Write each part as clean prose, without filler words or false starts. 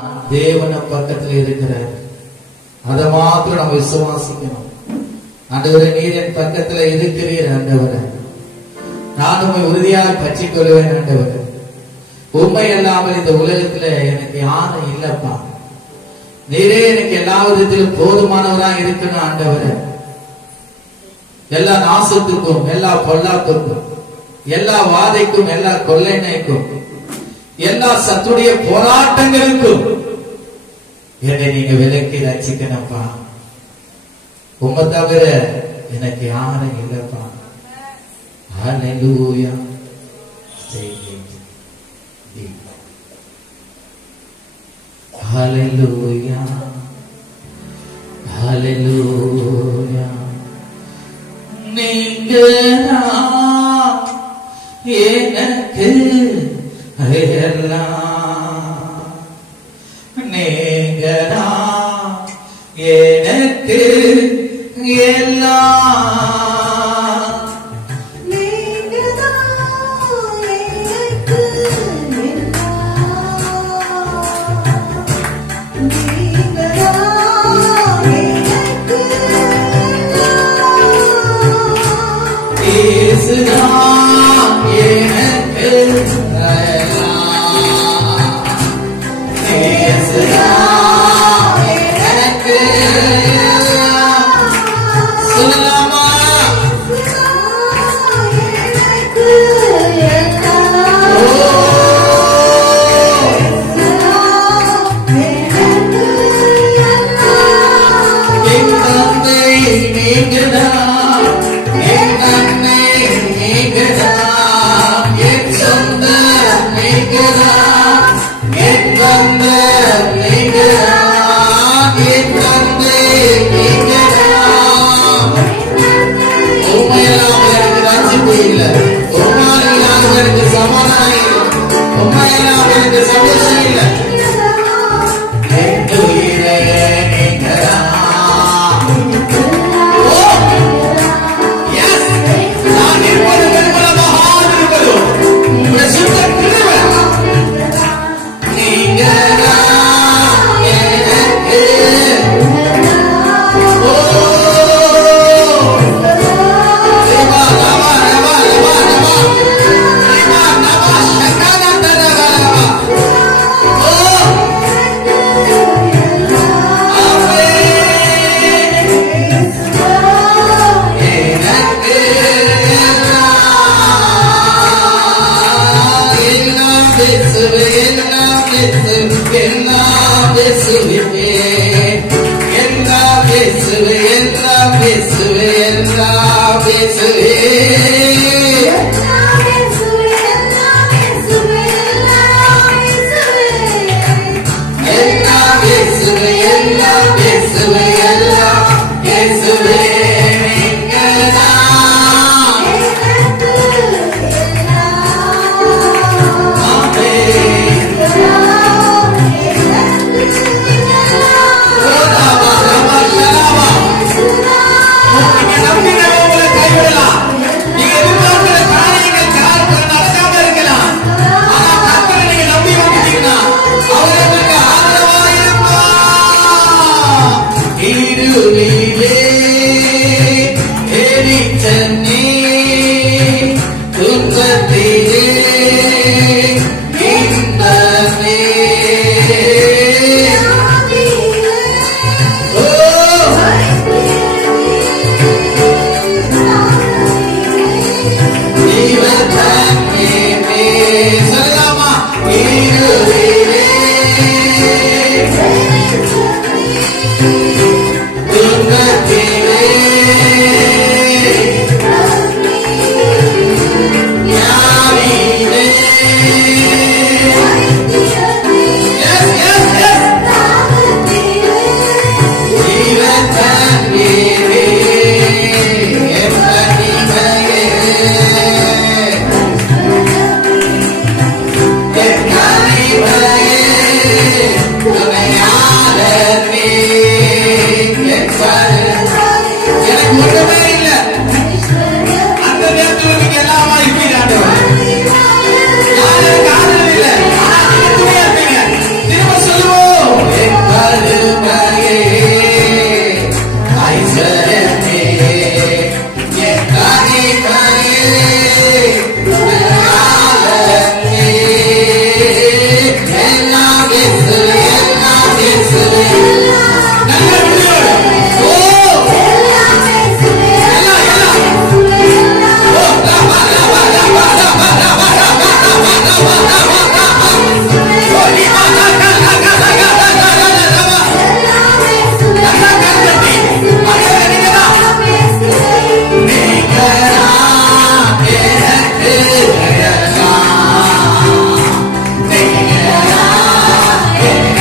தேவன பக்கத்தில் இருக்கிறார். அதை மாத்திரம் நம்ம விசுவாசிக்கணும். ஆண்டவரே, நீர் என் பக்கத்துல இருக்கிறீர் ஆண்டவரே, நான் உம்மை உறுதியாக பற்றிக் கொள்வேன் ஆண்டவரே. உண்மை இல்லாமல் இந்த உலகத்துல எனக்கு யாரும் இல்லப்பா. நீரே எனக்கு எல்லா விதத்திலும் போதுமானவரா இருக்கணும் ஆண்டவரே. எல்லா நாசத்துக்கும், எல்லா பொல்லாப்புக்கும், எல்லா வாதைக்கும், எல்லா கொள்ளை நோய்க்கும், எல்லா சத்துடைய போராட்டங்களுக்கும் என்னை நீங்க விலக்கி ரட்சிக்கணும்ப்பா. உம்மை தவிர எனக்கு யாரும் இல்லப்பா. ஹல்லேலூயா. ஹல்லேலூயா. ஹல்லேலூயா. நீங்க எனக்கு எல்லாம், நீங்கடா எனக்கு எல்லாம், நீங்கடா எனக்கு எல்லாம், நீங்கடா எனக்கு எல்லாம், இயேசுதான் எனக்கு திரும்ப சொல்லுவோம். அருமையே ஐஸ்வரமே என் கனிகளே தயாளனே எல்லாம் இயேசு நல்ல விடுதலை ஓ Yeah.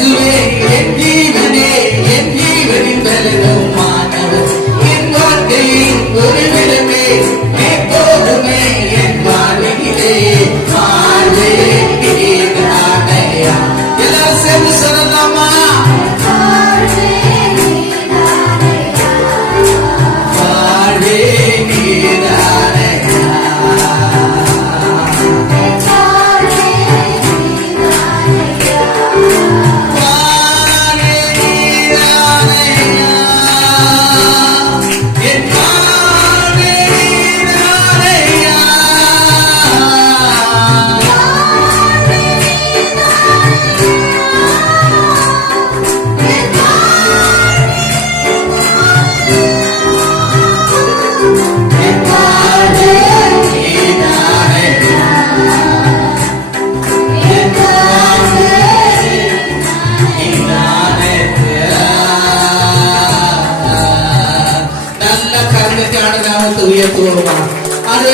இயேசுவே என் ஜீவனே என் ஜீவனின் பலனுமானவர் என் வாழ்க்கையின் ஒருவிடமே எப்போதுமே என் வாழ்விலே வாழ்வே நீதானையா. எல்லாரும் சேர்ந்து சொல்லலாமா? வாழ்வே நீதானையா.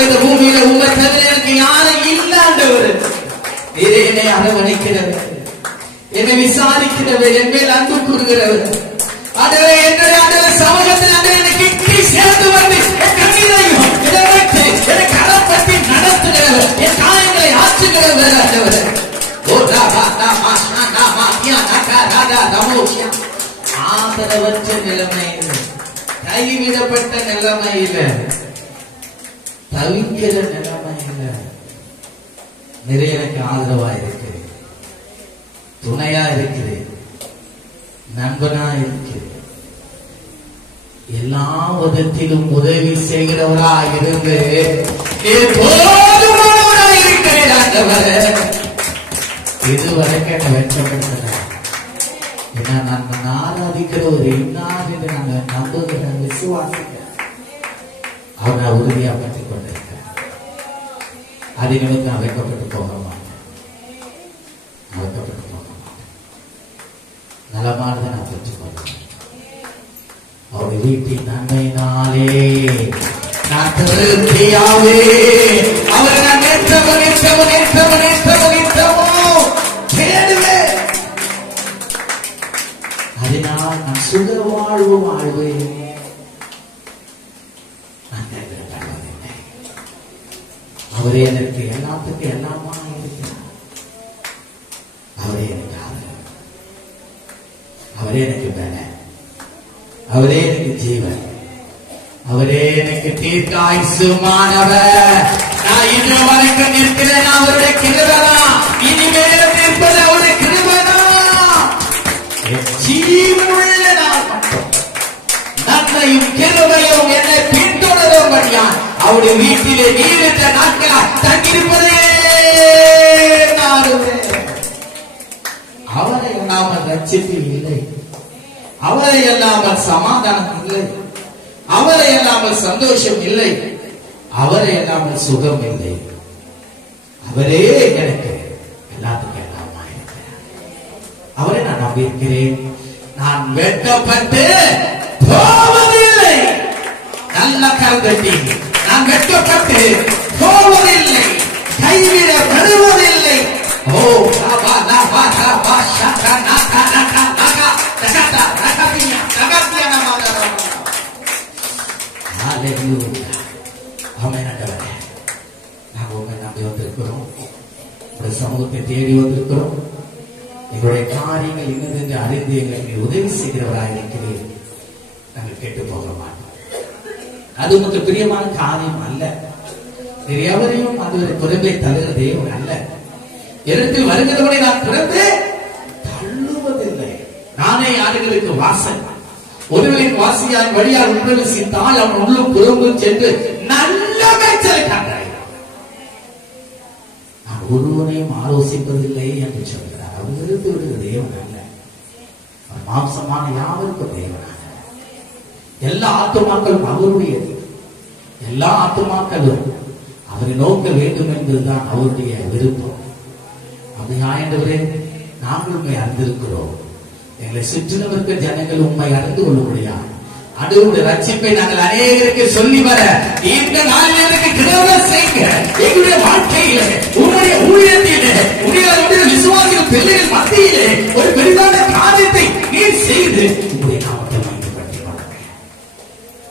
இந்த பூமியில உங்க தவிர எனக்கு யாரும் இல்லாண்டவர், என்னை அரவணைக்கிறவர், என்னை விசாரிக்கிறவர், என் மேல் அன்பு கூறுகிறவர், அதனை என்னுடைய சமூகத்தில் என்னை கிட்டி சேர்ந்து வந்து கண்ணீரையும் என்னை கடப்பட்டி நடத்துகிறவர், என் காயங்களை ஆற்றுகிறவர் ஆண்டவர். ஆதரவற்ற நிலைமையில், கைவிடப்பட்ட நிலைமையில, தவிக்கிற நிலைமையில நிறைய எனக்கு ஆதரவா இருக்கு, துணையா இருக்குது, நண்பனா இருக்கு, எல்லா விதத்திலும் உதவி செய்கிறவரா இருந்து போதுமானவரா இருக்கிறேன் ஆண்டவர். இதுவரைக்கும் என்ன வெட்கப்படுத்தல. ஏன்னா நான் ஆராதிக்கிற ஒரு இன்னார் என்று நாங்கள் நம்புகிறேன், விசுவாசிக்கிறேன், அவனை உறுதியா பற்றிக் கொண்டிருக்கிறேன். அது நிமித்தம் நான் வெட்கப்பட்டு போக மாட்டேன், வெட்கப்பட்டு போக மாட்டேன். நலமானதை நான் பெற்றுக்கொள்வேன். அவருடைய வீட்டின் நன்மையினாலே நான் திருப்தியாவே. அவரை நான் ஏற்றவோ தேடுவேன். அதனால் நான் சுக வாழ்வு வாழ்வேன். அவரே எனக்கு எல்லாத்துக்கும் எல்லாமா இருக்கிறார். அவரே எனக்கு ஆதரவு, அவரே எனக்கு பலன், அவரே எனக்கு ஜீவன், அவரே எனக்கு தீர்க்காயுசுமானவர். நான் இன்று வரைக்கும் நிற்கிறேன் அவருடைய கிருபைதான், இனிமேல் நிற்பது அவருடைய கிருபைதான். ஜீவனுள்ள நாள் மட்டும் நன்மையும் கிருபையும் என்னை பின்தொடரும்படியான் அவருடைய வீட்டிலே நீடித்த நாட்களால் தங்கியிருப்பதே அவரை இல்லாமல் ரட்சிப்பு இல்லை, அவரை இல்லாமல் சமாதானம் இல்லை, அவரை இல்லாமல் சந்தோஷம் இல்லை, அவரை இல்லாமல் சுகம் இல்லை. அவரே எனக்கு எல்லாத்துக்கும் எல்லாமா இருக்கிறார். அவரை நான் நம்பியிருக்கிறேன். நான் வெட்கப்பட்டு போவதில்லை. நல்ல கருதட்டி நான் வெட்கப்பட்டு போவதில்லை, கைவிடப்படுவதில்லை. ஓ நாங்கள் உங்க நம்பி வந்திருக்கிறோம், சமூகத்தை தேடி வந்திருக்கிறோம். எங்களுடைய காரியங்கள் இன்னது அறிந்து எங்களுக்கு உதவி செய்கிறவராக இருக்கிறீர்கள். நாங்கள் கேட்டு போக மாட்டோம். அது உங்களுக்கு பிரியமான காரியம் அல்ல. எவரையும் அது ஒரு குறைவை தவிர தேவன் அல்ல. இடத்தில் வருகிறவனை நான் பிறந்து தள்ளுவதில்லை. நானே ஆடுகளுக்கு வாசல். ஒருவரின் வாசியான் வழியால் உணவசித்தால் அவன் உள்ளும் புறம்பும் சென்று நல்ல மேய்ச்சலை கண்டடைகிறான். நான் ஒருவனையும் ஆலோசிப்பதில்லை என்று சொல்கிறார். அவர் இருந்து விடுகிற தேவன் அல்ல, அவர் மாம்சமான யாவருக்கும் தேவனாக. எல்லா ஆத்துமாக்களும் அவருடையது. எல்லா ஆத்துமாக்களும் அவரை நோக்க வேண்டும் என்பதுதான் அவருடைய விருப்பம். ஆண்டவரே, நாங்கள் உண்மை அறிந்திருக்கிறோம். எங்களை சுற்றிலும் இருக்க ஜனங்கள் உண்மை அறிந்து கொள்ளும்படியா ஆண்டவருடைய ரட்சிப்பை நாங்கள் அநேகருக்கு சொல்லி வர இந்த நாளில் எனக்கு கிருபை செய்யுங்க. எங்களுடைய வாழ்க்கையிலே, உங்களுடைய ஊழியத்திலே, உங்களுடைய விசுவாசிகள் பிள்ளைகள் மத்தியிலே ஒரு பெரிதான காரியத்தை நீர் செய்து உங்களுடைய நாமத்தை மகிமைப்படுத்திக் கொள்ளுங்க.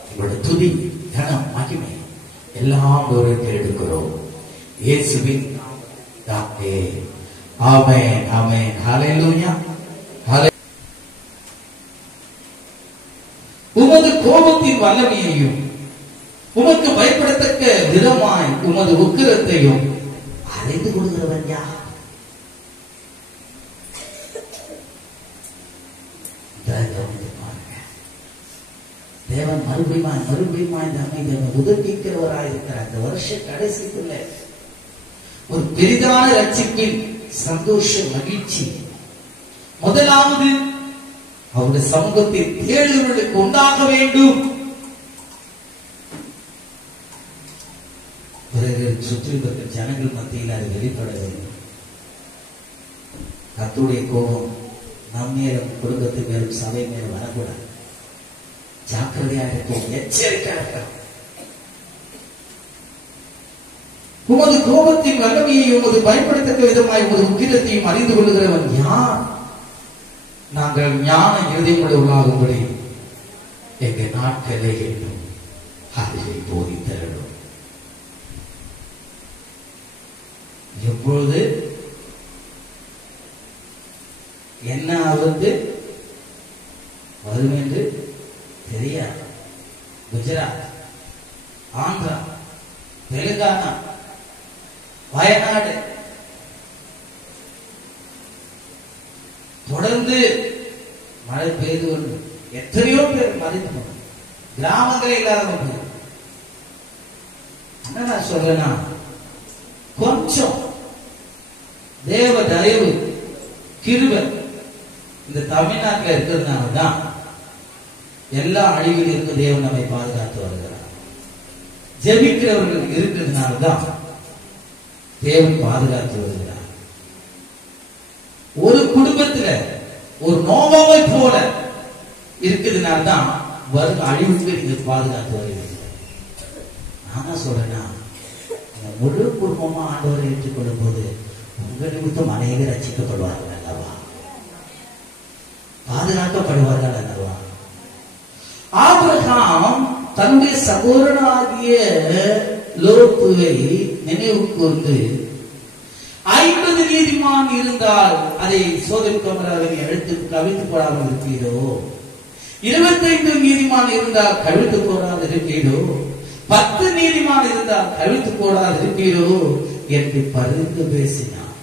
உங்களுடைய துதி, கனம், மகிமை எல்லாம் ஒருவருக்கு எடுக்கிறோம். இயேசுவின் நாமத்திலே. ஆமென், ஆமென். ஹல்லேலூயா. உமது கோபத்தின் வல்லமையையும் உமக்கு பயப்படத்தக்க விதமாய் உமது உக்கிரத்தையும் அறிந்து கொள்கிறவன் யார்? தேவன் மறுபடியும் நம்மை உதவிக்கிறவராயிருக்கிறார். இந்த வருஷ கடைசிக்குள்ள ஒரு பெரிதான ரட்சிப்பின் சந்தோஷ மகிழ்ச்சி முதலாவது அவருடைய சமூகத்தில் தேடுவர்களுக்கு உண்டாக வேண்டும். பிறகு சுற்றி இருக்கிற ஜனங்கள் மத்தியில் அது வெளிப்பட வேண்டும். கர்த்தருடைய கோபம் நம் மேலும் குடும்பத்து மேலும் சபை மேலும் வரக்கூடாது. ஜாக்கிரதையாக இருக்கும், எச்சரிக்கையாக இருக்க. உமது கோபத்தின் வல்லமையை உமது பயன்படுத்தக்க விதமாய் உமது உக்கிரத்தையும் அறிந்து கொள்ளுகிறவன் யார்? நாங்கள் ஞான இருதயமுள்ளவர்களாகும்படி எங்கள் நாட்களே என்றும் அறிவை போதித்தரணும். எப்பொழுது என்ன ஆபத்து வரும் என்று தெரியாது. குஜராத், ஆந்திரா, தெலுங்கானா, வயநாடு தொடர்ந்து மழை பெய்து கொண்டு எத்தனையோ பேர் மறைத்து கிராமங்களே இல்லாத. என்ன நான் சொல்றேன்னா, கொஞ்சம் தேவ தயவு கிருபை இந்த தமிழ்நாட்டில் இருக்கிறதுனாலதான் எல்லா அழிவில் இருந்து தேவன் நம்மை பாதுகாத்து வருகிறார். ஜெபிக்கிறவர்கள் இருக்கிறதுனாலதான் தேவன் பாதுகாத்து வருகிறார். ஒரு குடும்பத்துல ஒரு நோவாவை போல இருக்கிறதுனால்தான் வரும் அழிவுக்கு நீங்க பாதுகாத்து வருவீங்க. நான் சொல்றேன்னா, முழு குடும்பமா ஆண்டவரை ஏற்றுக்கொள்ளும் போது உங்க நிமித்தம் அநேகர் ரட்சிக்கப்படுவார்கள் அல்லவா, பாதுகாக்கப்படுவார்கள் அல்லவா. ஆபிரகாம் தன்னுடைய சகோதரனாகிய லோத்துவை நினைவு கூர்ந்து 50 நீதிமான் இருந்தால் அதை சோதரிக்காமல் எழுத்து கவிழ்த்து போடாமல் இருப்பீரோ, 25 நீதிமான் இருந்தால் கவிழ்த்து போடாது இருப்பீரோ, 10 நீதிமான் இருந்தால் கவிழ்த்து போடாது இருப்பீரோ என்று பரிந்து பேசினார்.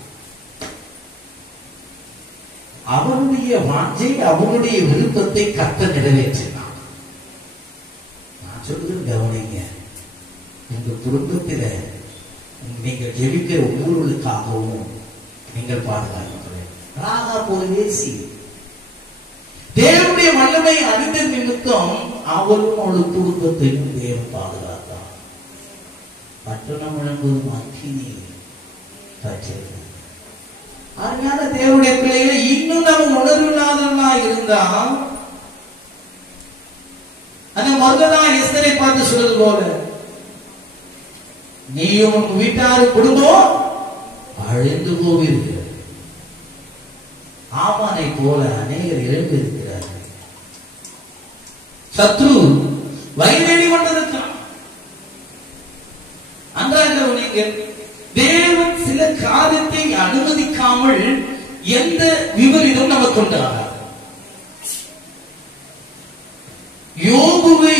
அவனுடைய வாஞ்சை, அவனுடைய விருப்பத்தை கர்த்தர் நிறைவேற்றினார். நான் சொல்றது கவனிங்க. உங்க குடும்பத்தில நீங்கள் ஜெபிக்கிற ஊர்களுக்காகவும் நீங்கள் பாதுகாக்க போலேசி தேவனுடைய வல்லமை அறிந்த நிமித்தம் அவரும் அவளது குடும்பத்தையும் தேவன் பாதுகாத்தார். பட்டணம் முழங்குவதும் அக்கினி பற்றியது. அதனால தேவனுடைய பிள்ளைகளை இன்னும் நம்ம உணர்வில்லாதவனா இருந்தா அந்த மருதனா எஸ்தரை பார்த்து சொல்றது போல, நீயும் உன் வீட்டாரு குடும்பம் அழிந்து போவீர்கள். ஆமானை போல அநேகர் இழந்து இருக்கிறார்கள். சத்ரு வயதேறி கொண்டிருக்கிறான். அந்த தேவன் சில காரியத்தை அனுமதிக்காமல் எந்த விபரீதம் நமக்கு உண்டாக. யோபுவை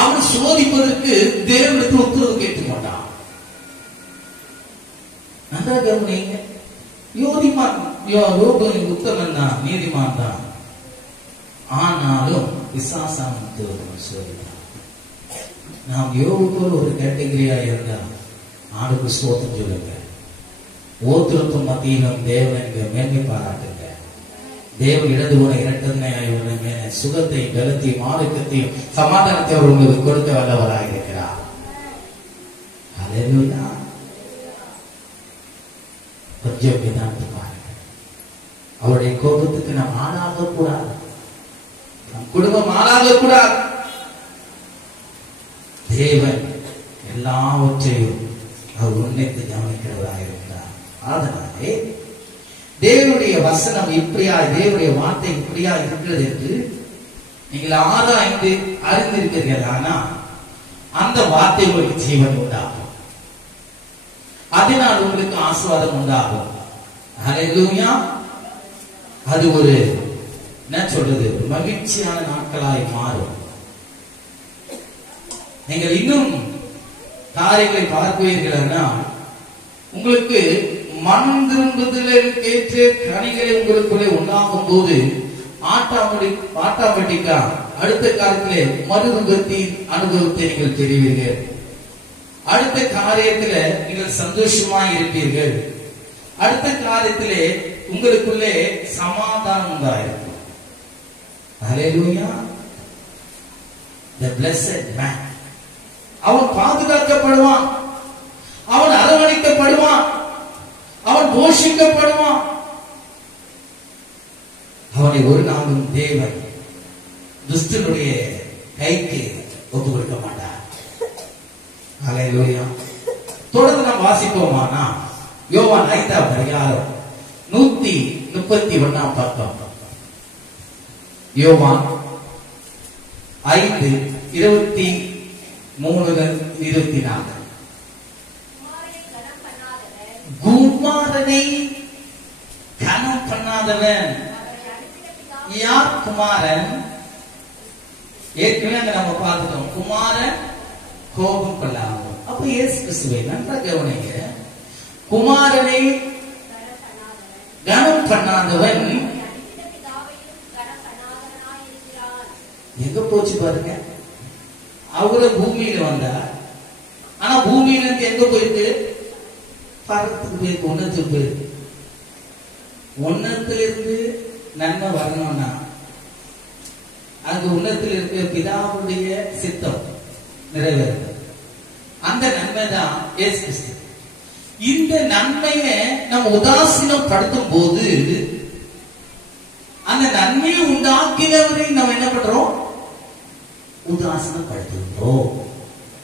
அவன் சோதிப்பதற்கு தேவனுக்கு உத்தரவு கேட்க மாட்டான். நன்றாக கவனிங்க. யோபு உத்தமன் தான், நீதிமான் தான். ஆனாலும் விசாசாமத்து சோதித்தான். நாம் யோபு போல் ஒரு கேட்டகரியா இருந்தா ஆளுக்கு சோதம் சொல்லுங்க. ஓத்திரத்துவம் மத்தியிலும் தேவன் மேன்மை பாராட்டுங்க. தேவன் இடது போன இரட்டனையாய் சுகத்தையும் பலத்தையும் ஆரோக்கியத்தையும் சமாதானத்தை அவர் உங்களுக்கு கொடுக்க வல்லவராக இருக்கிறார். அல்லேலூயா. கொஞ்சம் நிதானித்து பாருங்க. அவருடைய கோபத்துக்கு நாம் ஆளாக கூடாது. நம் குடும்பம் மாறாக கூடாது. தேவன் எல்லாவற்றையும் அவர் உன்னைத்து கவனிக்கிறவராக இருக்கிறார். அதனாலே தேவனுடைய வசனம் இப்படியா, தேவனுடைய வார்த்தை இப்படியா இருக்கிறது என்று நீங்கள் ஆராய்ந்து அறிந்திருக்கிறீர்கள். ஆனா அந்த வார்த்தை உங்களுக்கு ஜீவன் உண்டாகும், அதனால் உங்களுக்கு ஆசீர்வாதம் உண்டாகும். ஹல்லேலூயா. அது ஒரு என்ன சொல்றது, மகிழ்ச்சியான நாட்களாய் மாறும். நீங்கள் இன்னும் காரியங்களை பார்ப்பீர்கள்னா உங்களுக்கு மனம் திரும்புதல் ஏற்ற கனிகளை உங்களுக்குள்ளே உண்டாகும் போது ஆட்டோமேட்டிக்கா அடுத்த காலத்திலே மறுரூபத்தின் அனுபவத்தை நீங்கள் தெரிவீர்கள். அடுத்த காரியத்திலே நீங்கள் சந்தோஷமாய் இருப்பீர்கள். அடுத்த காரியத்திலே உங்களுக்குள்ளே சமாதானம் உண்டாயிருக்கும். ஹல்லேலூயா. The blessed man. அவன் பாதுகாக்கப்படுவான், அவன் அரவணைக்கப்படுவான், அவன் போஷிக்கப்படுவான். அவனை ஒரு நாளும் தேவன் துஷ்டனுடைய கைக்கு ஒப்பு கொடுக்க மாட்டார். ஹல்லேலூயா. தொடர்ந்து நாம் வாசிப்போமானா யோவான் 5ஆம் அதிகாரம் 131 பக்கம். யோவான் 5:23-24. குமாரனை கனம் பண்ணாதவன் யார்? குமாரன். ஏற்கனவே நம்ம பார்த்துட்டோம், குமாரன் கோபம் கொள்ளாமல். அப்ப இயேசு கிறிஸ்துவை நன்றாக கவனிங்க. குமாரனை கனம் பண்ணாதவன் எங்க போச்சு பாருங்க. அவரை பூமியில வந்தார், ஆனா பூமியில இருந்து எங்க போயிருக்கு? பரத்துக்கு போயிருக்கு, உன்னத்துக்கு போயிருக்கு. உன்னத்திலிருந்து நன்மை வரணும்னா அங்க உன்னத்தில் இருக்கிற பிதாவுடைய சித்தம் நிறைவேறுது. அந்த நன்மை தான் இயேசு கிறிஸ்து. இந்த நன்மையை நம்ம உதாசீனம் படுத்தும் போது அந்த நன்மையை உண்டாக்கினவரை நம்ம என்ன பண்றோம்? உதாசீனப்படுத்துகிறோம்.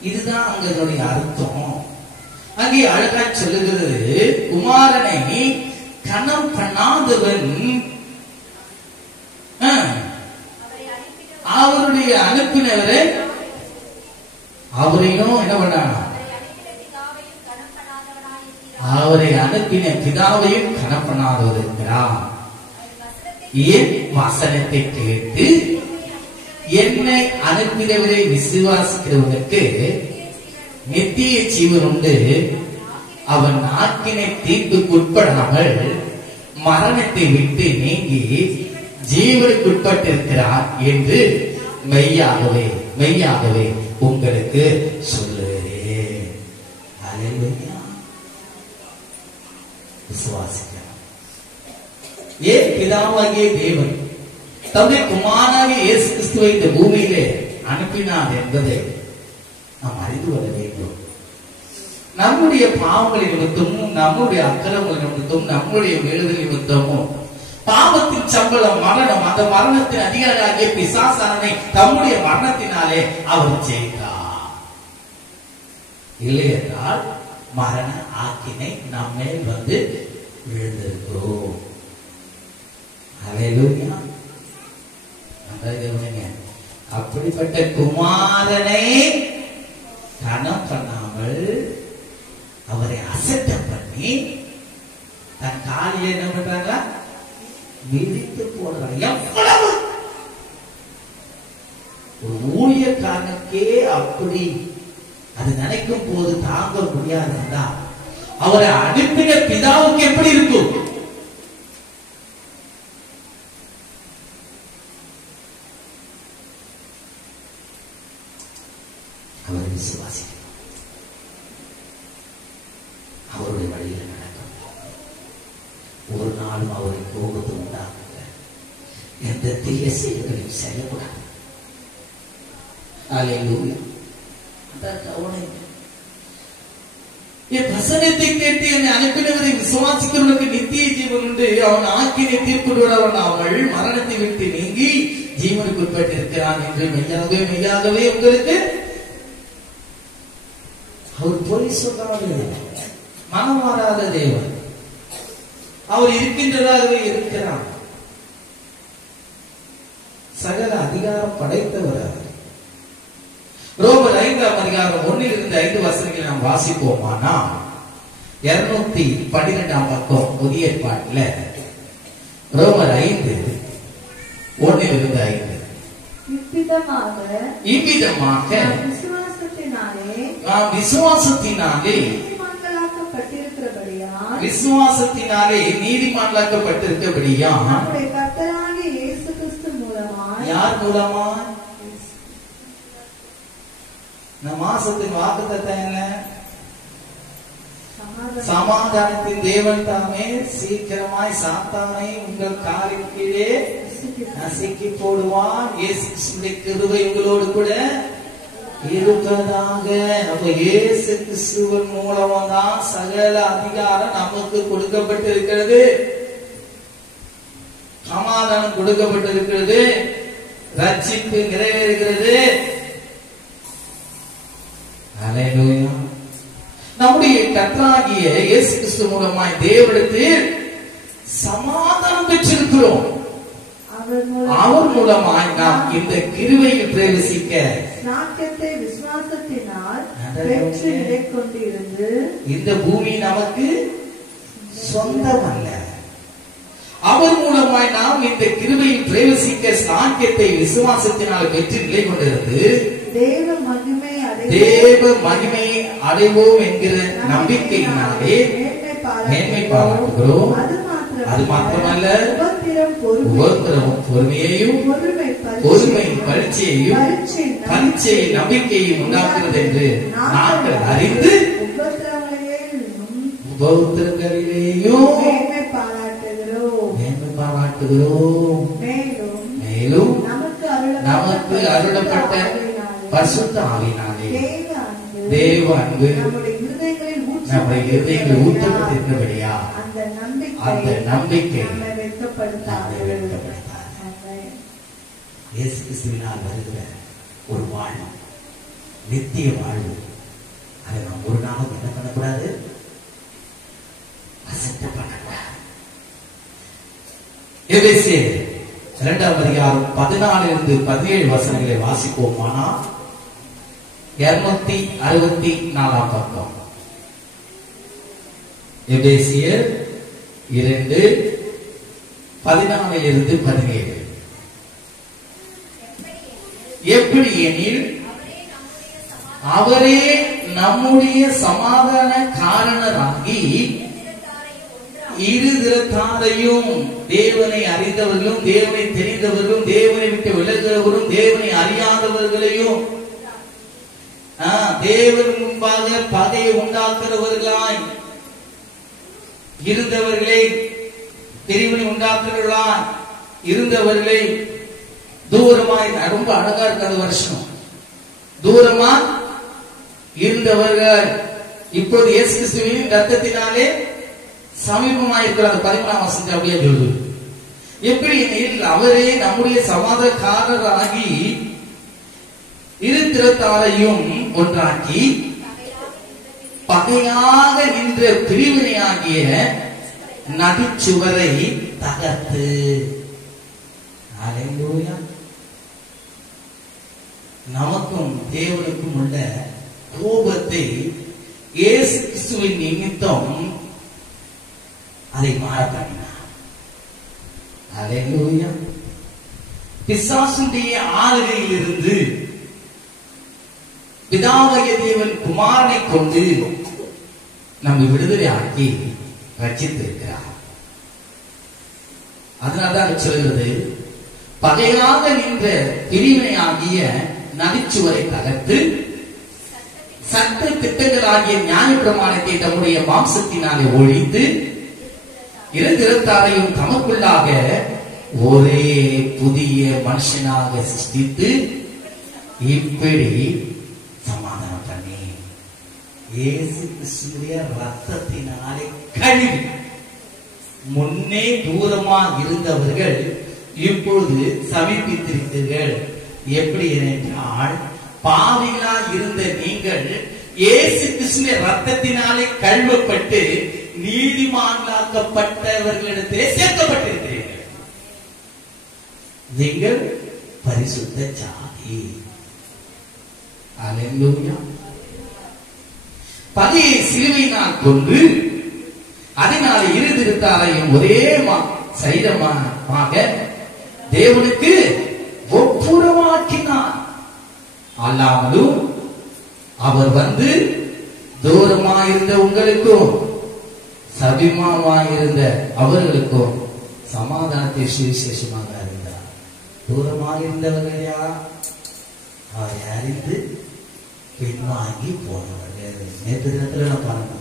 இதுதான் அங்களுடைய அர்த்தம். அங்கே அழகாய் சொல்லுகிறது, குமாரனை கனம் பண்ணாதவன் அவருடைய அனுப்பினவரை அவரையும் என்ன பண்ணானா? அவரை அனுப்பின பிதாவையும் கனம் பண்ணாதவர் இருக்கிறார். என் வசனத்தை கேட்டு என்னை அனுப்பினவரை விசுவாசிக்கிறவனுக்கு நித்திய ஜீவன் உண்டு. அவன் ஆக்கினை தீர்ப்புக்குட்படாமல் மரணத்தை விட்டு நீங்கி ஜீவனுக்குட்பட்டிருக்கிறார் என்று மெய்யாகவே மெய்யாகவே உங்களுக்கு சொல்லுகிறேன். ஹல்லேலூயா. விசுவாசிக்கலாம். ஏன் பிதாவாகிய தேவன் தம்முடைய குமாரனாகிய இயேசு கிறிஸ்துவை இந்த பூமியிலே அனுப்பினார் என்பதை நாம் அறிந்து கொள்ள வேண்டும். நம்முடைய பாவங்களின் நிமித்தமும் நம்முடைய அக்கிரமங்கள் நிமித்தமும் நம்முடைய வேண்டுதல் நிமித்தமும் பாவத்தின் சம்பளம் மரணம். அந்த மரணத்தின் அதிகாரியாகிய பிசாசானனை தம்முடைய மரணத்தினாலே அவர் ஜெயித்தார். இல்லை என்றால் மரண ஆக்கினை நம்ம மேல் வந்து விழுந்திருக்கிறோம். ஹல்லேலூயா. அப்படிப்பட்ட குமாரனை கனம் பண்ணாமல் அவரை அசட்டை பண்ணி தன் காலில் என்ன பண்றாங்க? மிதித்து போடுறாங்க. எவ்வளவு ஒரு ஊழியக்காரனுக்கே அப்படி அது நினைக்கும் போது தாங்க முடியாதுன்னா அவரை அனுப்பின பிதாவுக்கு எப்படி இருக்கும்? அவரை விசுவாசிக்கணும், அவருடைய வழியில் நடக்கும். ஒரு நாளும் அவரை கோபத்தை உண்டாக்குங்க. எந்த தீய செயல்களையும் செய்யக்கூடாது. ஹல்லேலூயா. என் வசனத்தை கேட்டு என்னை அனுப்பினவரை விசுவாசிக்கிறவனுக்கு நித்திய ஜீவன் உண்டு. அவன் ஆக்கினை தீர்ப்புடுவன் அவள் மரணத்தை விட்டு நீங்கி ஜீவனுக்கு கொடுக்கப்பட்டிருக்கிறான் என்று மெய்யாகவே மெய்யாகவே உங்களுக்கு அவர் பொய் சொல்லாத மனம் மாறாத தேவன். அவர் இருக்கின்றதாகவே இருக்கிறார். சகல அதிகாரம் படைத்தவர். ரோமர் 5ஆம் அதிகாரம் 1-5 வசனங்களை நாம் வாசிப்போமானா 212ஆம் பக்கம் புதிய ஏற்பாட்டுல ரோமர் 5:1-5 இவ்விதமாக விசுவாசத்தினாலே நீதிமான்களாக்கப்பட்டிருக்கிறபடியால் யார் மூலமா? இந்த மாசத்தின் வாக்குத்தத்தம் என்ன? சமாதானத்தின் தேவன் தாமே சீக்கிரமாய் சாத்தானை உங்கள் காலின் கீழே நசுக்கி போடுவான். இயேசு கிறிஸ்துவின் கிருபை உங்களோடு கூட இருப்பதாக. நம்ம இயேசு கிறிஸ்துவின் மூலமா தான் சகல அதிகாரம் நமக்கு கொடுக்கப்பட்டிருக்கிறது. சமாதானம் கொடுக்கப்பட்டிருக்கிறது. ரட்சிப்பு நிறைவேறுகிறது. ஹல்லேலூயா. நம்முடைய கர்த்தராகிய இயேசு கிறிஸ்து மூலமாய் தேவனிடத்தில் சமாதானம் பெற்றிருக்கிறோம். அவர் மூலமாய் நாம் இந்த கிருபையில் பிரவேசிக்க விசுவாசத்தினால் பெற்று நிலை கொண்டிருந்து இந்த பூமி நமக்கு சொந்தம் அல்ல. அவர் மூலமாய் நாம் இந்த கிருபையில் பிரவேசிக்க சாக்கியத்தை விசுவாசத்தினால் பெற்று நிலை கொண்டிருந்து தேவ மகிமை அடைவோம் என்கிற நம்பிக்கையினாலே மேன்மை பாராட்டுகிறோம். அது மாத்திரமல்ல, உபத்திரமும் பொறுமையையும் பரீட்சையையும் நம்பிக்கையும் உண்டாக்குகிறது என்று நாங்கள் அறிந்து உபத்திரங்களிலேயும் மேன்மை பாராட்டுகிறோம். மேலும் நமக்கு அருளப்பட்ட பரிசுத்த ஆவியினாலே தேவ அன்பு நம்முடைய இருதயங்களில் ஊற்றப்பட்டிருக்கிறபடியா அந்த நம்பிக்கை இயேசு கிறிஸ்துவினால் வருகிற ஒரு வாழ்வு, நித்திய வாழ்வு, அதை நாம் ஒரு நாளும் என்ன பண்ணக்கூடாது? அசட்டை பண்ணக்கூடாது. எபேசியர் 2ஆம் அதிகாரம் 14-17 வசனங்களை வாசிப்போமானா 264ஆம் பக்கம். எபேசியர் 2:14-17. எப்படி எனில் அவரே நம்முடைய சமாதான காரணராகி இருதிரத்தாரையும், தேவனை அறிந்தவர்களும் தேவனை தெரிந்தவர்களும் தேவனை விட்டு விலகுகிறவரும் தேவனை அறியாதவர்களையும் தேவன் முன்பாக பகையை உண்டாக்குறவர்களாய் இருந்தவர்களை, பிரிவினை உண்டாக்குறவர்களாய் இருந்தவர்களை தூரமாய், ரொம்ப அழகா இருக்காது வருஷம், தூரமா இருந்தவர்கள் இப்போது இயேசு கிறிஸ்துவின் ரத்தத்தினாலே சமீபமாயிருக்கிறார். 13ஆம் வசனத்தை அப்படியே சொல்லுது. எப்படி அவரே நம்முடைய சமாதானக்காரராகி இருதிரத்தாரையும் ஒன்றாக்கி பகையாக நின்ற பிரிவினையாகிய நடுச்சுவரை தகர்த்து. ஹல்லேலூயா. நமக்கும் தேவனுக்கும் உள்ள கோபத்தை இயேசு கிறிஸ்துவின் நிமித்தம் அதை மாற பண்ணினார். ஹல்லேலூயா. பிசாசுடைய ஆளுகையில் இருந்து பிதாவாகிய தேவன் குமாரனை கொண்டு நம்மை விடுதலை ஆக்கி ரட்சித்திருக்கிறார். அதனால்தான் சொல்கிறது, பகையாக நின்ற பிரிவினையாகிய நதிச்சுவரை தகர்த்து சட்ட திட்டங்களாகிய நியாய பிரமாணத்தை தம்முடைய மாம்சத்தினாலே ஒழித்து இருதிரத்தாரையும் தமக்குள்ளாக ஒரே புதிய மனுஷனாக சிருஷ்டித்து இப்படி சமாதானம் பண்ணி இயேசு கிறிஸ்துவின் ரத்தத்தினாலே கழுவி முன்னே தூரமா இருந்தவர்கள் இப்பொழுது சமீபித்திருக்கிறீர்கள். எப்படி என்றால், பாவிகளா இருந்த நீங்கள் இயேசு கிறிஸ்துவின் ரத்தத்தினாலே கழுவப்பட்டு நீதிமான்களாக்கப்பட்டவர்களிடத்திலே சேர்க்கப்பட்டிருக்கிறீர்கள். நீங்கள் பரிசுத்த ஜாதி. அல்லேலூயா. பகையை சிலுவையினால் கொன்று அதனால இருதிருத்தாரையும் ஒரே சரீரமாக தேவனுக்கு ஒப்புரவாக்கினார். அல்லாமலும் அவர் வந்து தூரமாயிருந்த உங்களுக்கும் சமீபமாயிருந்த அவர்களுக்கும் சமாதானத்தை சுவிசேஷமாக அறிந்தார். தூரமாயிருந்தவர்கள் யார்? அவரை அறிந்து பின்வாங்கி போனவர்கள். நேற்று தினத்துல நான் பாருங்க,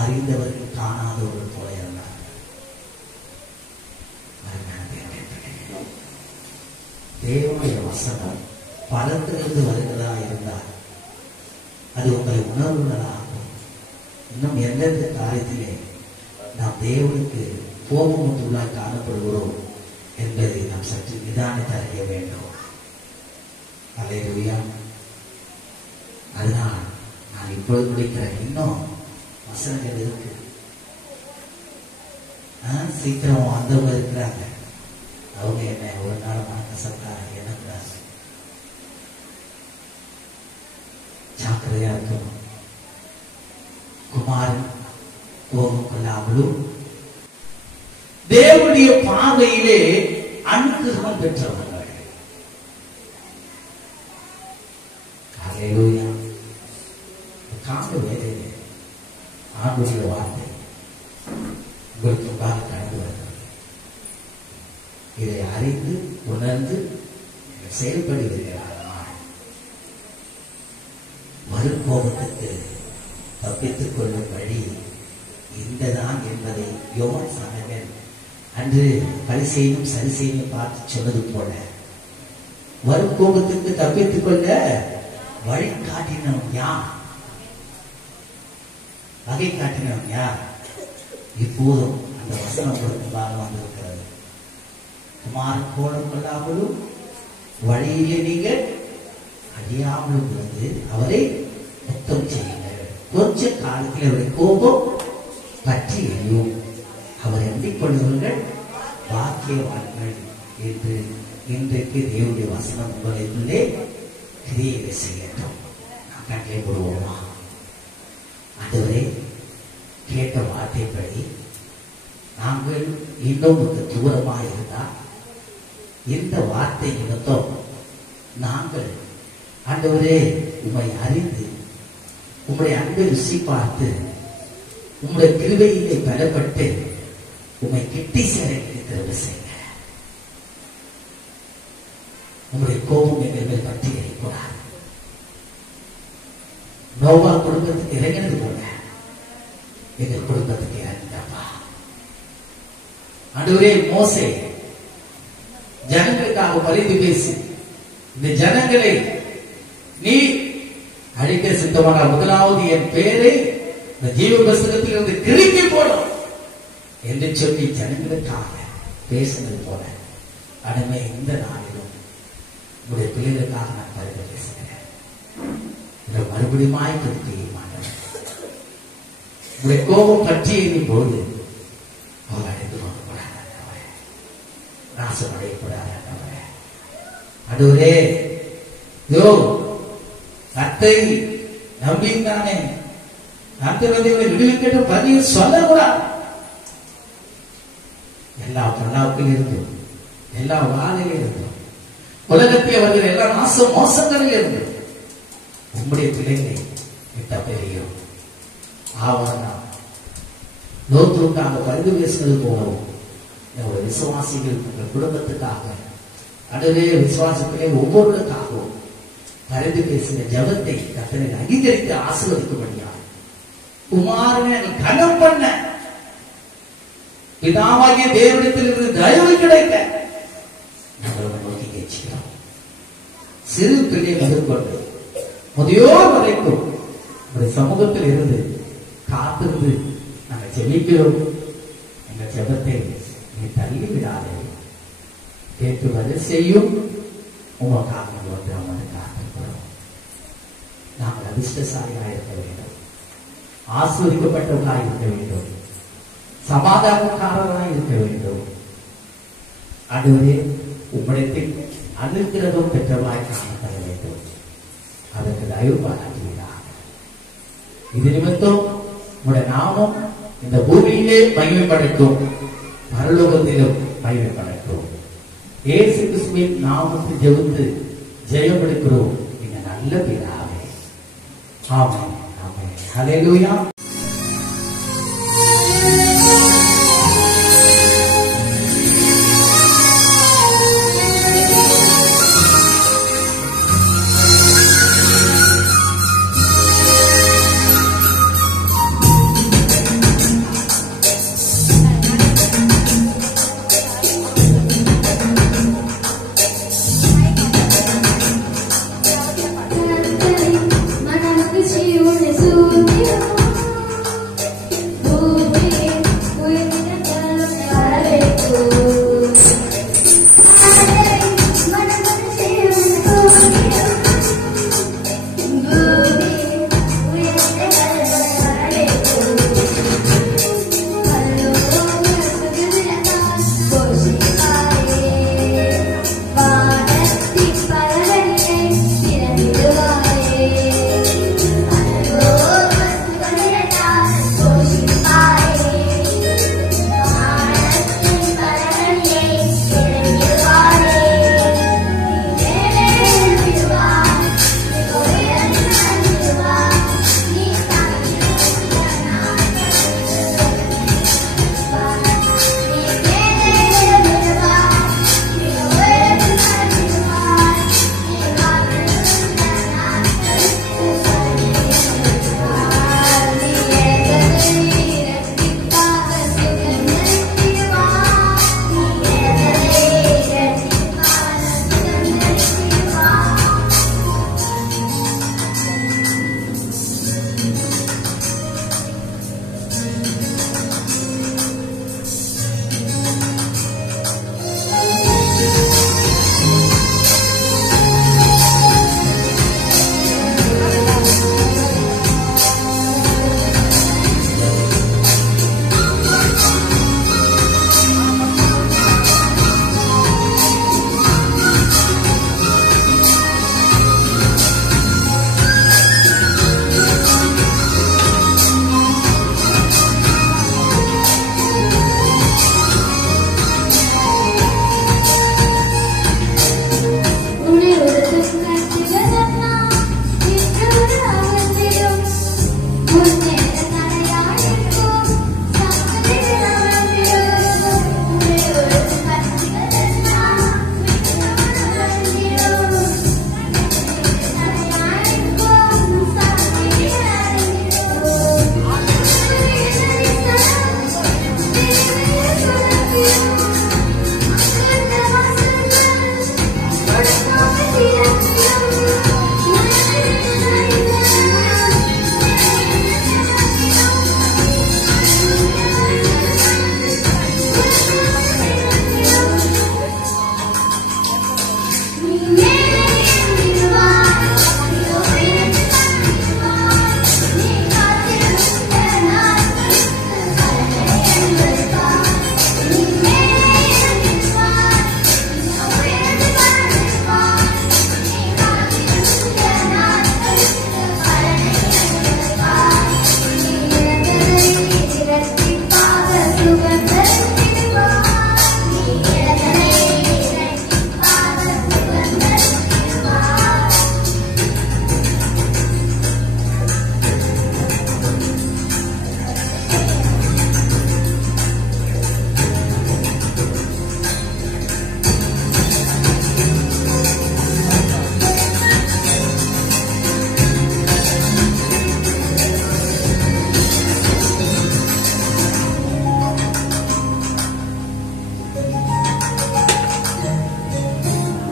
அறிந்தவர்கள் காணாதவர்கள் போல இருந்தார். தேவனுடைய வசனம் பலத்திலிருந்து வருகிறதா இருந்தால் அது உங்களை உணர்வுகளாகும். இன்னும் எந்தெந்த காரியத்திலே நாம் தேவனுக்கு கோபமுற்றுள்ளாய் காணப்படுகிறோம் என்பதை நாம் சற்று நிதானித்து அறிய வேண்டும். அல்லேலூயா. அதனால் நான் இப்பொழுது முடிக்கிறேன். இன்னும் வசனங்கள் இருக்கு. சீக்கிரம் வந்தவங்க இருக்கிறாங்க. அவங்க என்ன ஒரு நாள் மனக்கசக்காக எனக்குறாங்க. ஜாக்கிரதையா இருக்கணும். குமாரன் கோபம் கொள்ளாமலும் தேவனுடைய பார்வையிலே அனுகிரகம் பெற்றவர்கள். அல்லேலூயா. காண்ட வேலையிலே ஆண்டுடைய வார்த்தை உங்களுக்கு கடந்து வருகிறது. இதை அறிந்து உணர்ந்து செயல்படுகிறார். வரும் கோபத்துக்கு தப்பித்துக் கொள்ளும் வழி இந்ததான் என்பதை யோவான் சாணகன் அன்று பரிசேயனும் சரிசேயனும் பார்த்து சொன்னது போல, வரும் கோபத்துக்கு தப்பித்துக் கொள்ள வழி காட்டினவன் யார்? வகை காட்டினவன் யார்? இப்போதும் அந்த வசனம் பொருத்தமாக வந்திருக்கிறது. குமாரன் கோபம் கொள்ளாமலும் வழியிலே நீங்கள் அழியாமலும் இருந்து அவரை முத்தம் செய்யுங்கள். கொஞ்ச காலத்தில் அவருடைய கோபம் பற்றி எரியும். அவர் எண்ணிக்கொள்ளுவர்கள் பாக்கியவான்கள் என்று இன்றைக்கு தேவனுடைய வசனம் உங்களுக்குள்ளே கிரியை செய்யட்டும். நாம் கட்டளை போடுவோமா? அதுவரை கேட்ட வார்த்தைப்படி நாங்கள் இன்னொருக்கு தூரமாக இருந்தால் இந்த வார்த்தை நிமித்தம் நாங்கள் ஆண்டவரே உம்மை அறிந்து உம்முடைய அன்பை ருசி பார்த்து உம்முடைய கிருபையிலே பலப்பட்டு உம்மை கிட்டி சேர கிடைக்கிறது செய்ய. உம்முடைய கோபம் எங்கள் மேல் பற்றி எறிக்கூடாது. நோவா குடும்பத்துக்கு இறங்கினது போல எங்கள் குடும்பத்துக்கு இறங்கிட்டப்பா. ஆண்டவரே, மோசே ஜனங்களுக்காக பரிந்து பேசி இந்த ஜனங்களை நீ அழிக்க சித்தமான முதலாவது என் பெயரை இந்த ஜீவ புஸ்தகத்தில் இருந்து கிறுக்கி போடும் என்று சொல்லி ஜனங்களுக்காக பேசினது போல அடிமை இந்த நாளிலும் உங்களுடைய பிள்ளைகளுக்காக நான் பரிந்து பேசுகிறேன். இதை மறுபடியும் திருப்தியை மாட்டேன். உங்களுடைய கோபம் பற்றி எறியும் போது அவர் அடைந்து கொள்ளக்கூடாது, நாசம் அடையக்கூடாது. அதுவரே கத்தை நம்பினானே அந்த விடுவிக்கட்டு பதில் சொல்லக்கூடாது. எல்லா பொல்லாவுக்கும் இருந்தும் எல்லா வாழையில் இருந்தும் உலகத்தில் அவர்கள் எல்லா நாசம் மோசங்களில் இருந்து உங்களுடைய பிள்ளைகளை விட்ட பெரியும் ஆவணா நோத்துக்காக பரிந்து பேசுவது போலவும் நம்முடைய விசுவாசிகள் உங்கள் குடும்பத்துக்காக அதுவே விசுவாசத்திலே ஒவ்வொருவருக்காகவும் பரிந்து பேசின ஜபத்தை கர்த்தரை அங்கீகரித்து ஆசீர்வதிக்கும்படியாக குமாரனை கனம் பண்ண பிதாவாகிய தேவனிடத்தில் இருந்து தயவு கிடைக்க நாங்கள் நோக்கி கேட்கிறோம். சிறு பிள்ளை முதற்கொண்டு முதியோர் வரைக்கும் ஒரு சமூகத்தில் இருந்து காத்திருந்து நாங்கள் ஜெபிக்கிறோம். எங்கள் ஜெபத்தை நீ தள்ளி விடாதே. கேட்குவது செய்யும் உமக்காக வந்து அவனை காத்திருக்கிறோம். நாங்கள் அதிர்ஷ்டசாலியாக இருக்க வேண்டும், ஆஸ்வதிக்கப்பட்டவர்களாக இருக்க வேண்டும், சமாதானக்காரராக இருக்க வேண்டும். அதுவே உம்மிடத்தில் அனுகிரகம் பெற்றவராய் காணப்பட வேண்டும். அதற்கு தயவு பாராட்டுகிறார். இது நிமித்தம் உடைய நாமம் இந்த பூமியிலே மகிமைப்படட்டும், பரலோகத்திலும் மகிமைப்படட்டும். இயேசு கிறிஸ்துவின் நாமத்தில் ஜெபித்து ஜெயம் எடுக்கிறோம் என்ற நல்ல பிதாவே. ஆமென், ஆமென். ஹல்லேலூயா.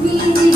We